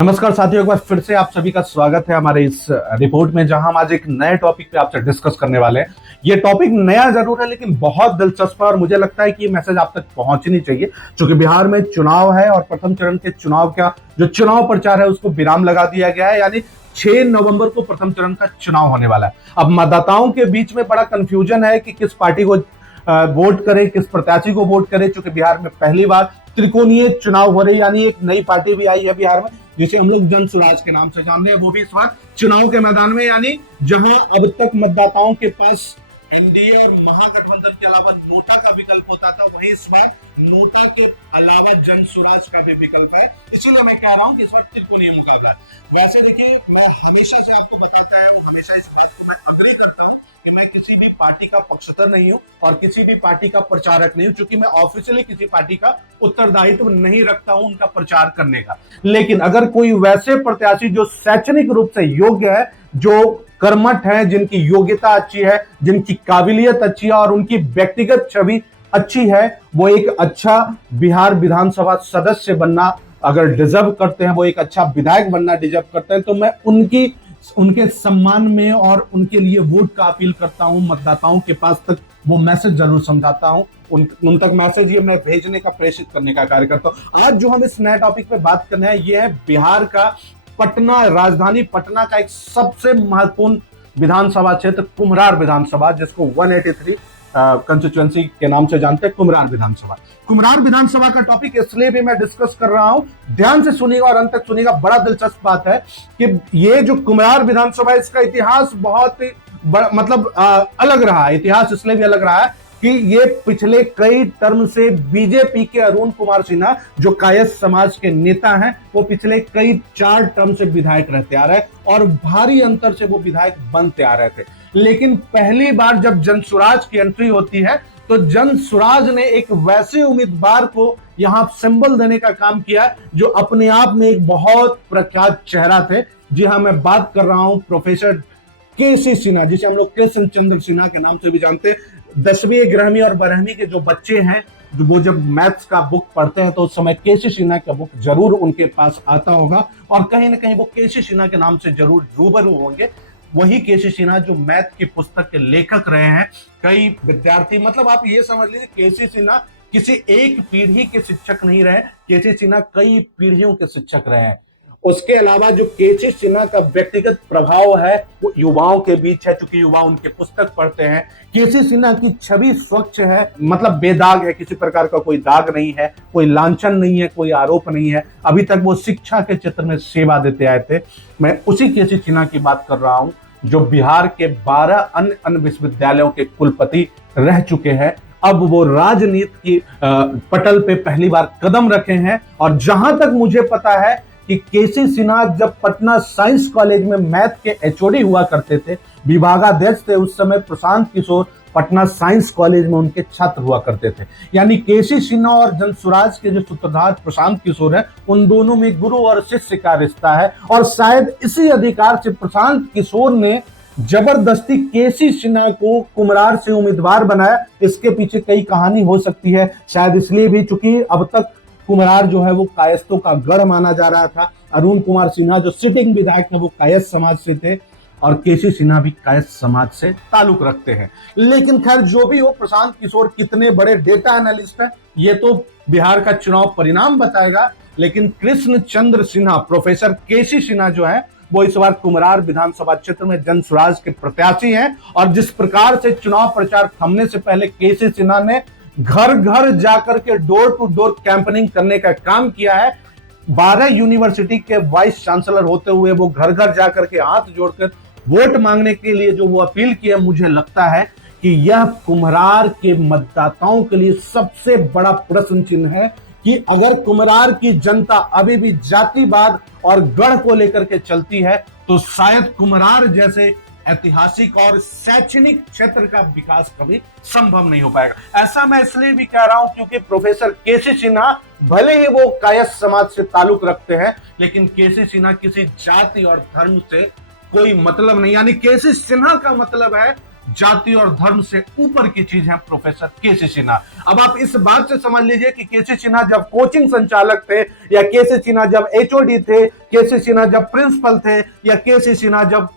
नमस्कार साथियों, एक बार फिर से आप सभी का स्वागत है हमारे इस रिपोर्ट में, जहां हम आज एक नए टॉपिक पे आपसे डिस्कस करने वाले हैं। ये टॉपिक नया जरूर है लेकिन बहुत दिलचस्प है और मुझे लगता है कि ये मैसेज आप तक पहुंचनी चाहिए, क्योंकि बिहार में चुनाव है और प्रथम चरण के चुनाव का जो चुनाव प्रचार है उसको विराम लगा दिया गया है। यानी 6 नवंबर को प्रथम चरण का चुनाव होने वाला है। अब मतदाताओं के बीच में बड़ा कंफ्यूजन है कि किस पार्टी को वोट करे, किस प्रत्याशी को वोट करे, क्योंकि बिहार में पहली बार त्रिकोणीय चुनाव हो रहे, यानी एक नई पार्टी भी आई है बिहार में जिसे हम लोग जन स्वराज के नाम से जान रहे हैं, वो भी इस बार चुनाव के मैदान में। यानी जहां अब तक मतदाताओं के पास एनडीए और महागठबंधन के अलावा नोटा का विकल्प होता था, वहीं इस बार नोटा के अलावा जन स्वराज का भी विकल्प है। इसीलिए मैं कह रहा हूं कि इस बार त्रिकोणीय मुकाबला है। वैसे देखिए, मैं हमेशा से आपको बताता है, हमेशा इस बात पर अग्री करता हूं कि मैं किसी भी पार्टी का पक्षधर नहीं हूं और किसी भी पार्टी का प्रचारक नहीं हूं, क्योंकि मैं ऑफिशियली किसी पार्टी का उत्तरदायित्व नहीं रखता हूं उनका प्रचार करने का। लेकिन अगर कोई वैसे प्रत्याशी जो शैक्षणिक रूप से योग्य है, जो कर्मठ है, जिनकी योग्यता अच्छी है, जिनकी काबिलियत अच्छी है और उनकी व्यक्तिगत छवि अच्छी है, वो एक अच्छा बिहार विधानसभा सदस्य बनना अगर डिजर्व करते हैं, वो एक अच्छा विधायक बनना डिजर्व करते हैं, तो मैं उनके सम्मान में और उनके लिए वोट का अपील करता हूं, मतदाताओं के पास तक वो मैसेज जरूर समझाता हूं, उन तक मैसेज ये मैं भेजने का, प्रेषित करने का कार्य करता हूं। आज जो हम इस नए टॉपिक पे बात करने हैं, ये है बिहार का पटना, राजधानी पटना का एक सबसे महत्वपूर्ण विधानसभा क्षेत्र कुम्हरार विधानसभा, जिसको 183 कंस्टिट्यूएंसी के नाम से जानते हैं, कुम्हरार विधानसभा। कुम्हरार विधानसभा का टॉपिक इसलिए भी मैं डिस्कस कर रहा हूं, ध्यान से सुनिएगा और अंत तक सुनिएगा। बड़ा दिलचस्प बात है कि ये जो कुम्हरार विधानसभा, इसका इतिहास बहुत मतलब अलग रहा है। इतिहास इसलिए भी अलग रहा है कि ये पिछले कई टर्म से बीजेपी के अरुण कुमार सिन्हा, जो कायस्थ समाज के नेता हैं, वो पिछले कई 4 टर्म से विधायक रहते आ रहे और भारी अंतर से वो विधायक बनते आ रहे थे। लेकिन पहली बार जब जन स्वराज की एंट्री होती है, तो जन स्वराज ने एक वैसे उम्मीदवार को यहां सिंबल देने का काम किया जो अपने आप में एक बहुत प्रख्यात चेहरा थे। जी हां, मैं बात कर रहा हूं प्रोफेसर केसी सिन्हा, जिसे हम लोग कृष्ण चंद्र सिन्हा के नाम से भी जानते हैं। 10वीं, 11वीं और 12वीं के जो बच्चे हैं, वो जब मैथ्स का बुक पढ़ते हैं तो उस समय केसी सिन्हा का बुक जरूर उनके पास आता होगा और कहीं ना कहीं वो केसी सिन्हा के नाम से जरूर रूबरू होंगे। वही केसी सिन्हा जो मैथ की पुस्तक के लेखक रहे हैं। कई विद्यार्थी, मतलब आप ये समझ लीजिए, केसी सिन्हा किसी एक पीढ़ी के शिक्षक नहीं रहे, केसी सिन्हा कई पीढ़ियों के शिक्षक रहे हैं। उसके अलावा जो केसी सिन्हा का व्यक्तिगत प्रभाव है वो युवाओं के बीच है, क्योंकि युवा उनके पुस्तक पढ़ते हैं। केसी सिन्हा की छवि स्वच्छ है, मतलब बेदाग है, किसी प्रकार का कोई दाग नहीं है, कोई लांछन नहीं है, कोई आरोप नहीं है। अभी तक वो शिक्षा के क्षेत्र में सेवा देते आए थे। मैं उसी केसी सिन्हा की बात कर रहा हूं जो बिहार के 12 अन्य विश्वविद्यालयों के कुलपति रह चुके हैं। अब वो राजनीति की पटल पे पहली बार कदम रखे हैं। और जहां तक मुझे पता है कि केसी सिन्हा जब पटना साइंस कॉलेज में मैथ के एचओडी हुआ करते थे, विभागाध्यक्ष थे, उस समय प्रशांत किशोर पटना साइंस कॉलेज में उनके छात्र हुआ करते थे। यानी केसी सिन्हा और जन स्वराज के जो सूत्रधार प्रशांत किशोर है, उन दोनों में गुरु और शिष्य का रिश्ता है। और शायद इसी अधिकार से प्रशांत किशोर ने जबरदस्ती केसी सिन्हा को कुम्हरार से उम्मीदवार बनाया। इसके पीछे कई कहानी हो सकती है, शायद इसलिए भी चूंकि अब तक कुम्हरार जो है वो कायस्थों का गढ़ माना जा रहा था। अरुण कुमार सिन्हा जो सिटिंग विधायक थे वो कायस्थ समाज से थे और केसी सिन्हा भी कायस्थ समाज से ताल्लुक रखते हैं। लेकिन खैर जो भी हो, प्रशांत किशोर कितने बड़े डेटा एनालिस्ट हैं ये तो बिहार का चुनाव परिणाम बताएगा। लेकिन कृष्ण चंद्र सिन्हा, प्रोफेसर केसी सिन्हा जो है, वो इस बार कुम्हरार विधानसभा क्षेत्र में जन स्वराज के प्रत्याशी हैं। और जिस प्रकार से चुनाव प्रचार थमने से पहले केसी सिन्हा ने घर घर जाकर के डोर टू डोर कैंपेनिंग करने का काम किया है, 12 यूनिवर्सिटी के वाइस चांसलर होते हुए वो घर घर जाकर के हाथ जोड़कर वोट मांगने के लिए जो वो अपील किया, मुझे लगता है कि यह कुम्हरार के मतदाताओं के लिए सबसे बड़ा प्रश्न चिन्ह है कि अगर कुम्हरार की जनता अभी भी जातिवाद और गढ़ को लेकर के चलती है, तो शायद कुम्हरार जैसे ऐतिहासिक और शैक्षणिक क्षेत्र का विकास कभी संभव नहीं हो पाएगा। ऐसा मैं इसलिए भी कह रहा हूं क्योंकि प्रोफेसर केसी सिन्हा भले ही वो कायस्थ समाज से ताल्लुक रखते हैं, लेकिन केसी सिन्हा किसी जाति और धर्म से कोई मतलब नहीं। यानी केसी सिन्हा का मतलब है जाति और धर्म से ऊपर की चीज है प्रोफेसर केसी सिन्हा। अब आप इस बात से समझ लीजिए कि केसी सिन्हा जब कोचिंग संचालक थे, या केसी सिन्हा जब एचओडी थे, केसी सिन्हा जब प्रिंसिपल थे, या केसी सिन्हा जब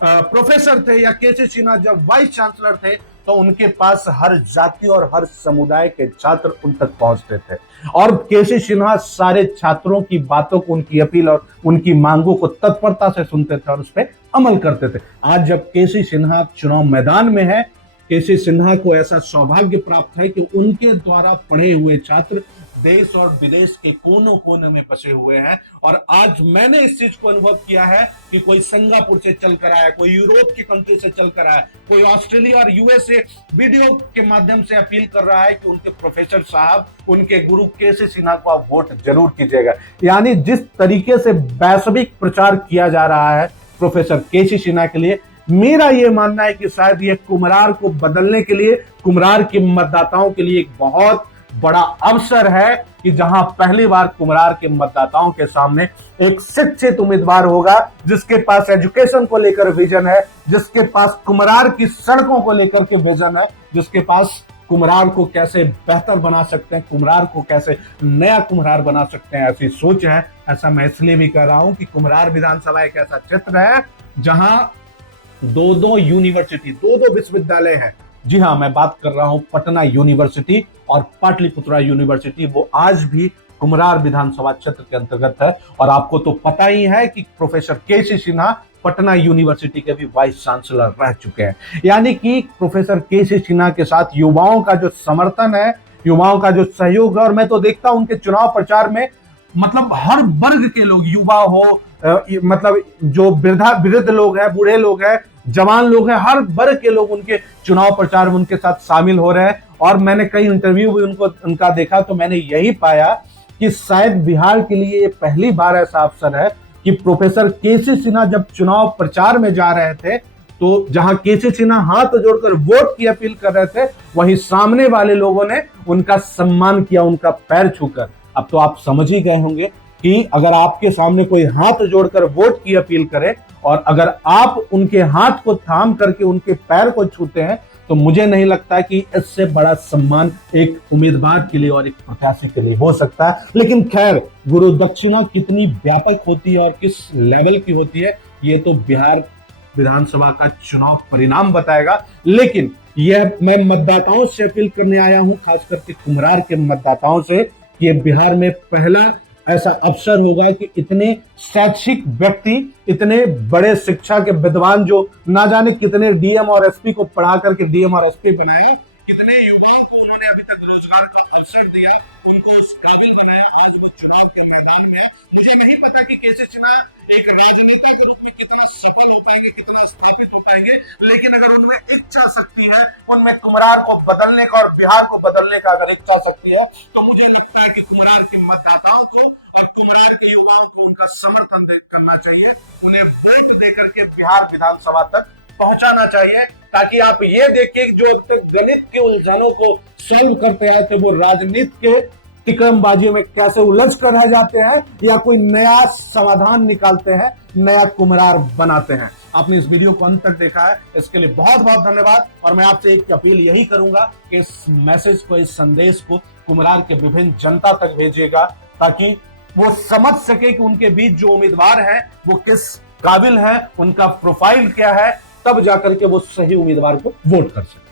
प्रोफेसर थे, या केसी सिन्हा जब वाइस चांसलर थे, तो उनके पास हर जाति और हर समुदाय के छात्र उन तक पहुंचते थे और केसी सिन्हा सारे छात्रों की बातों को, उनकी अपील और उनकी मांगों को तत्परता से सुनते थे और उस पर अमल करते थे। आज जब केसी सिन्हा चुनाव मैदान में है, केसी सिन्हा को ऐसा सौभाग्य प्राप्त है कि उनके द्वारा पढ़े हुए छात्र देश और विदेश के कोनों कोने में बसे हुए हैं। और आज मैंने इस चीज को अनुभव किया है कि कोई सिंगापुर से चलकर आया, कोई यूरोप की कंट्री से चलकर आया, कोई ऑस्ट्रेलिया और यूएसए वीडियो के माध्यम से अपील कर रहा है कि उनके प्रोफेसर साहब, उनके गुरु केसी सिन्हा को आप वोट जरूर कीजिएगा। यानी जिस तरीके से वैश्विक प्रचार किया जा रहा है प्रोफेसर केसी सिन्हा के लिए, मेरा यह मानना है कि शायद ये कुम्हरार को बदलने के लिए, कुम्हरार के मतदाताओं के लिए एक बहुत बड़ा अवसर है कि जहां पहली बार कुम्हरार के मतदाताओं के सामने एक शिक्षित उम्मीदवार होगा, जिसके पास एजुकेशन को लेकर विजन है, जिसके पास कुम्हरार की सड़कों को लेकर के विजन है, जिसके पास कुम्हरार को कैसे बेहतर बना सकते हैं, कुम्हरार को कैसे नया कुम्हरार बना सकते हैं, ऐसी सोच है। ऐसा मैं इसलिए भी कह रहा हूं कि कुम्हरार विधानसभा एक ऐसा क्षेत्र है जहां दो यूनिवर्सिटी, दो विश्वविद्यालय हैं। जी हाँ, मैं बात कर रहा हूं पटना यूनिवर्सिटी और पाटलिपुत्रा यूनिवर्सिटी। वो आज भी कुम्हरार विधानसभा क्षेत्र के अंतर्गत है। और आपको तो पता ही है कि प्रोफेसर केसी सिन्हा पटना यूनिवर्सिटी के भी वाइस चांसलर रह चुके हैं। यानी कि प्रोफेसर केसी सिन्हा के साथ युवाओं का जो समर्थन है, युवाओं का जो सहयोग है, और मैं तो देखता हूं उनके चुनाव प्रचार में मतलब हर वर्ग के लोग, युवा हो, मतलब जो वृद्ध लोग हैं, बूढ़े लोग हैं, जवान लोग हैं, हर वर्ग के लोग उनके चुनाव प्रचार में उनके साथ शामिल हो रहे हैं। और मैंने कई इंटरव्यू भी उनका देखा, तो मैंने यही पाया कि शायद बिहार के लिए ये पहली बार ऐसा अवसर है कि प्रोफेसर केसी सिन्हा जब चुनाव प्रचार में जा रहे थे, तो जहां केसी सिन्हा हाथ जोड़कर वोट की अपील कर रहे थे, वहीं सामने वाले लोगों ने उनका सम्मान किया, उनका पैर छूकर। अब तो आप समझ ही गए होंगे कि अगर आपके सामने कोई हाथ जोड़कर वोट की अपील करे और अगर आप उनके हाथ को थाम करके उनके पैर को छूते हैं, तो मुझे नहीं लगता कि इससे बड़ा सम्मान एक उम्मीदवार के लिए और एक प्रत्याशी के लिए हो सकता है। लेकिन खैर, गुरु दक्षिणा कितनी व्यापक होती है और किस लेवल की होती है, ये तो बिहार विधानसभा का चुनाव परिणाम बताएगा। लेकिन यह मैं मतदाताओं से अपील करने आया हूं, खास करके कुम्हरार के मतदाताओं से, कि बिहार में पहला ऐसा अवसर होगा कि इतने शैक्षिक व्यक्ति, इतने बड़े शिक्षा के विद्वान, जो ना जाने कितने डीएम और एसपी को पढ़ा करके डीएम और एसपी बनाए, कितने युवाओं को उन्होंने अभी तक रोजगार का अवसर दिया, उनको उस काबिल बनाया, आज वो चुनाव के मैदान में। मुझे नहीं पता कि केसी सिन्हा एक राजनेता के रूप में कितना सफल हो पाएंगे, कितना स्थापित हो पाएंगे, लेकिन अगर उनमें इच्छा शक्ति है, उनमें कुम्हरार को बदलने का और बिहार को बदलने का अगर इच्छा शक्ति है, तो मुझे लगता है कि कुम्हरार के मतदाताओं को और कुम्हरार के युवाओं को उनका समर्थन करना चाहिए, उन्हें वोट देकर के बिहार विधानसभा तक पहुंचाना चाहिए, ताकि आप ये देखिए जो गणित के उलझनों को सॉल्व करते आए थे, वो राजनीति के तिकड़मबाजी में कैसे उलझ कर रह जाते हैं, या कोई नया समाधान निकालते हैं, नया कुम्हरार बनाते हैं। आपने इस वीडियो को अंत तक देखा है, इसके लिए बहुत बहुत धन्यवाद। और मैं आपसे एक अपील यही करूंगा कि इस मैसेज को, इस संदेश को कुम्हरार के विभिन्न जनता तक भेजिएगा, ताकि वो समझ सके कि उनके बीच जो उम्मीदवार हैं वो किस काबिल है, उनका प्रोफाइल क्या है, तब जाकर के वो सही उम्मीदवार को वोट कर सके।